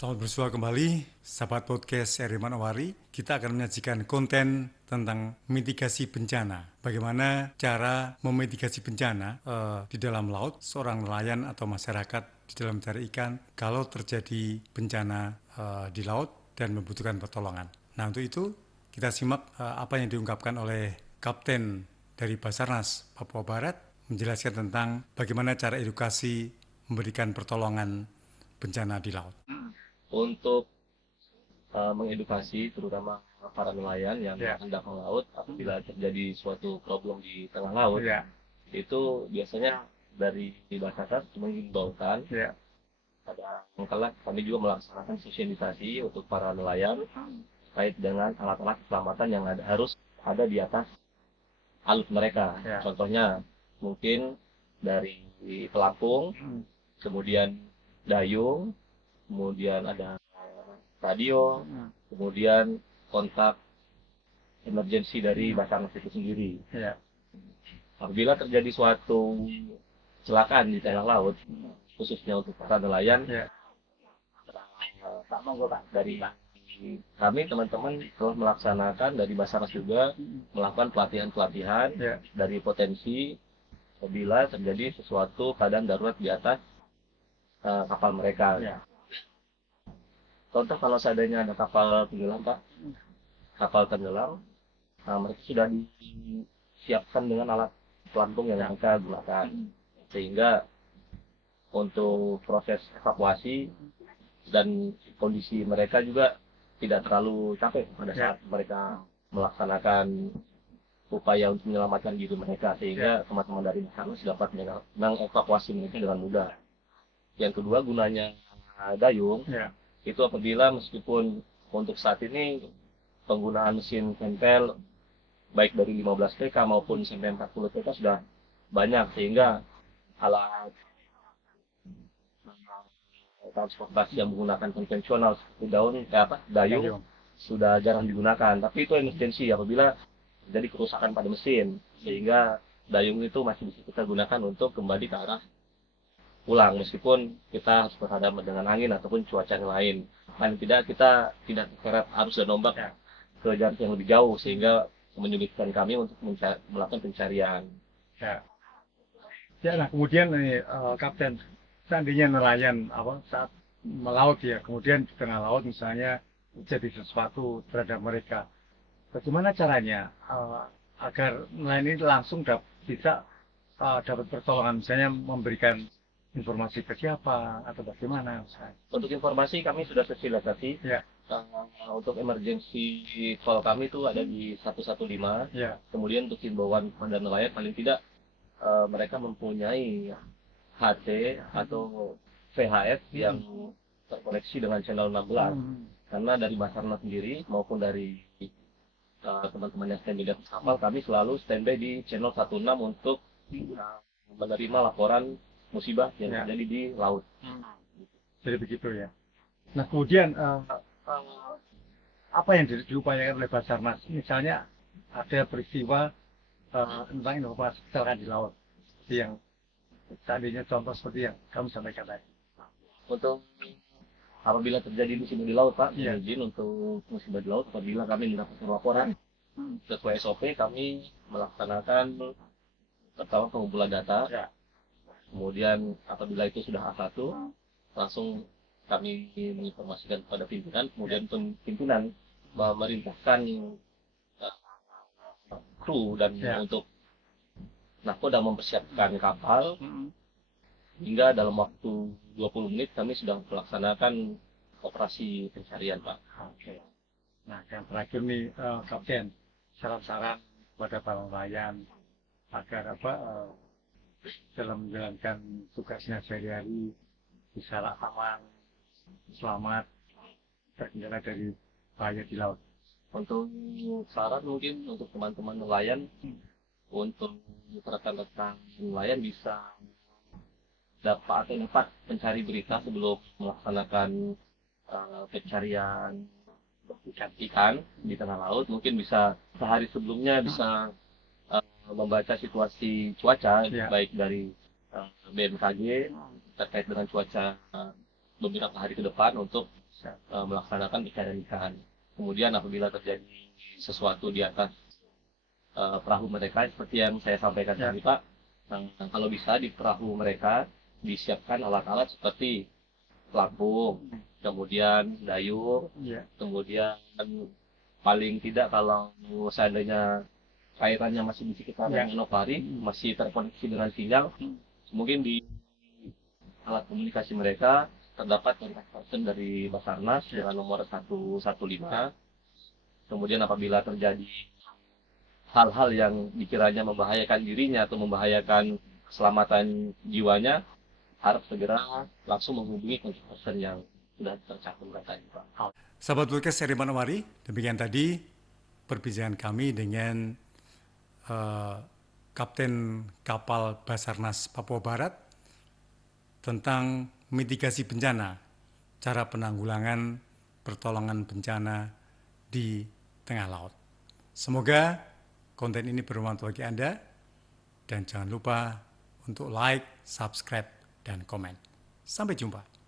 Selamat bersua kembali, sahabat podcast Eri Manowari. Kita akan menyajikan konten tentang mitigasi bencana. Bagaimana cara memitigasi bencana di dalam laut, seorang nelayan atau masyarakat di dalam mencari ikan kalau terjadi bencana di laut dan membutuhkan pertolongan. Nah, untuk itu kita simak apa yang diungkapkan oleh Kapten dari Basarnas Papua Barat menjelaskan tentang bagaimana cara edukasi memberikan pertolongan bencana di laut. Untuk mengedukasi terutama para nelayan yang hendak melaut apabila terjadi suatu problem di tengah laut, itu biasanya dari Basarnas mengimbaukan pada kala kami juga melaksanakan sosialisasi untuk para nelayan terkait dengan alat-alat keselamatan yang harus ada di atas alut mereka. Contohnya mungkin dari pelampung, kemudian dayung, kemudian ada radio, kemudian kontak emergensi dari Basarnas itu sendiri. Apabila terjadi suatu kecelakaan di tengah laut, khususnya untuk para nelayan, dari kami teman-teman telah melaksanakan dari Basarnas juga melakukan pelatihan-pelatihan dari potensi apabila terjadi sesuatu keadaan darurat di atas kapal mereka. Contoh kalau seandainya ada kapal tenggelam, Pak, kapal tenggelam, mereka sudah disiapkan dengan alat pelampung yang mereka gunakan, sehingga untuk proses evakuasi dan kondisi mereka juga tidak terlalu capek pada saat mereka melaksanakan upaya untuk menyelamatkan diri mereka, sehingga teman-teman dari Basarnas dapat mengevakuasi mereka dengan mudah. Yang kedua, gunanya dayung itu apabila meskipun untuk saat ini penggunaan mesin tempel baik dari 15 PK maupun sampai 40 PK sudah banyak, sehingga alat transportasi yang menggunakan konvensional seperti dayung sudah jarang digunakan. Tapi itu emergensi apabila terjadi kerusakan pada mesin, sehingga dayung itu masih bisa kita gunakan untuk kembali ke arah pulang, meskipun kita harus berhadapan dengan angin ataupun cuaca yang lain. Paling tidak kita tidak terseret arus dan ombak ke jarak yang lebih jauh, sehingga menyulitkan kami untuk melakukan pencarian. Nah kemudian Kapten, seandainya nelayan saat melaut kemudian di tengah laut misalnya jadi sesuatu terhadap mereka, bagaimana caranya agar nelayan ini langsung bisa dapat pertolongan, misalnya memberikan informasi ke siapa atau bagaimana misalnya? Untuk informasi kami sudah sosialisasi. Untuk emergency call kami itu ada di 115. Kemudian untuk himbauan pada nelayan paling tidak mereka mempunyai HT atau VHF yang terkoneksi dengan channel 16. Karena dari Basarnas sendiri maupun dari teman-teman yang standby di atas kapal, kami selalu standby di channel 16 untuk menerima laporan musibah yang terjadi di laut. Jadi begitu ya. Nah kemudian apa yang diupayakan oleh Basarnas? Misalnya ada peristiwa tentang inovasi kecelakaan di laut, seperti yang seandainya contoh seperti yang kamu sampaikan tadi. Untuk apabila terjadi musibah di laut, Pak, izin untuk musibah di laut, apabila kami mendapatkan laporan sesuai SOP, kami melaksanakan pertama pengumpulan data. Kemudian apabila itu sudah A1, langsung kami menginformasikan kepada pimpinan, kemudian pimpinan memerintahkan kru dan untuk nahkoda mempersiapkan kapal, hingga dalam waktu 20 menit kami sudah melaksanakan operasi pencarian, Pak. Nah yang terakhir nih Kapten, saran-saran kepada para nelayan agar dalam menjalankan tugasnya sehari-hari bisa aman, selamat, terhindar dari bahaya di laut. Untuk saran mungkin untuk teman-teman nelayan, untuk rekan-rekan nelayan bisa dapat mencari berita sebelum melaksanakan pencarian ikan di tengah laut. Mungkin bisa sehari sebelumnya bisa membaca situasi cuaca baik dari BMKG terkait dengan cuaca beberapa hari ke depan, untuk melaksanakan ikan. Kemudian apabila terjadi sesuatu di atas perahu mereka, seperti yang saya sampaikan tadi Pak, kalau bisa di perahu mereka disiapkan alat-alat seperti pelampung, kemudian dayung, kemudian paling tidak kalau seandainya cairannya masih di sekitar Manokwari, masih terkoneksi dengan sinyal, mungkin di alat komunikasi mereka terdapat kontak person dari Basarnas dengan nomor 115. Kemudian apabila terjadi hal-hal yang dikiranya membahayakan dirinya atau membahayakan keselamatan jiwanya, harap segera langsung menghubungi kontak person yang sudah tercantum tadi, Pak. Sahabat podcast seri Manowari, demikian tadi perbincangan kami dengan Kapten Kapal Basarnas Papua Barat tentang mitigasi bencana, cara penanggulangan pertolongan bencana di tengah laut. Semoga konten ini bermanfaat bagi Anda, dan jangan lupa untuk like, subscribe, dan komen. Sampai jumpa.